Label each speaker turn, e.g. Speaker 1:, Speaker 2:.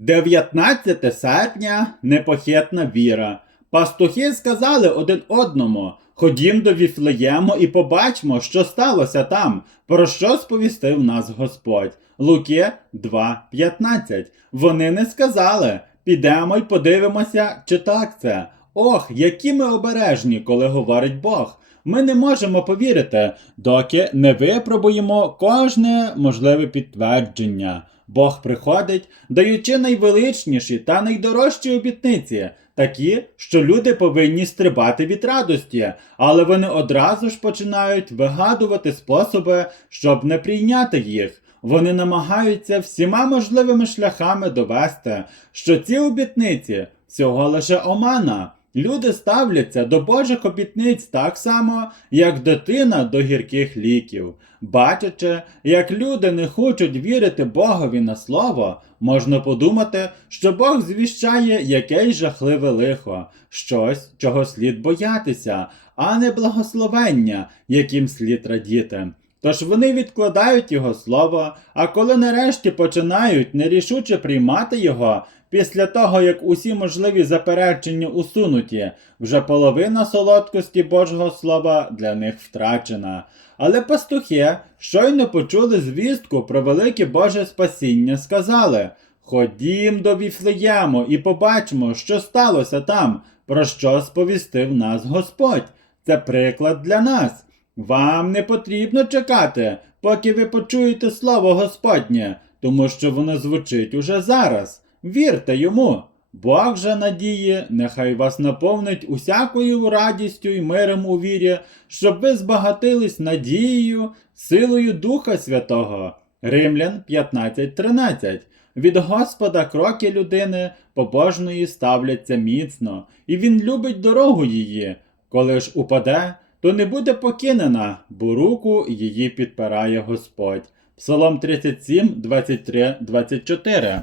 Speaker 1: 19 серпня непохитна віра. Пастухи сказали один одному: Ходім до Віфлеєму і побачимо, що сталося там, про що сповістив нас Господь. Луки 2.15. Вони не сказали: підемо й подивимося, чи так це. Ох, які ми обережні, коли говорить Бог. Ми не можемо повірити, доки не випробуємо кожне можливе підтвердження. Бог приходить, даючи найвеличніші та найдорожчі обітниці, такі, що люди повинні стрибати від радості, але вони одразу ж починають вигадувати способи, щоб не прийняти їх. Вони намагаються всіма можливими шляхами довести, що ці обітниці всього лише омана. Люди ставляться до Божих обітниць так само, як дитина до гірких ліків. Бачачи, як люди не хочуть вірити Богові на слово, можна подумати, що Бог звіщає якесь жахливе лихо, щось, чого слід боятися, а не благословення, яким слід радіти. Тож вони відкладають його слово, а коли нарешті починають нерішуче приймати його, після того як усі можливі заперечення усунуті, вже половина солодкості Божого Слова для них втрачена. Але пастухи щойно почули звістку про велике Боже спасіння, сказали: Ходім до Віфлеєму і побачимо, що сталося там, про що сповістив нас Господь. Це приклад для нас. Вам не потрібно чекати, поки ви почуєте слово Господнє, тому що воно звучить уже зараз. Вірте йому. Бог же надії, нехай вас наповнить усякою радістю і миром у вірі, щоб ви збагатились надією, силою Духа Святого. Римлян 15.13 Від Господа кроки людини побожної ставляться міцно, і він любить дорогу її. Коли ж упаде, то не буде покинена, бо руку її підпирає Господь. Псалом 37, 23, 24.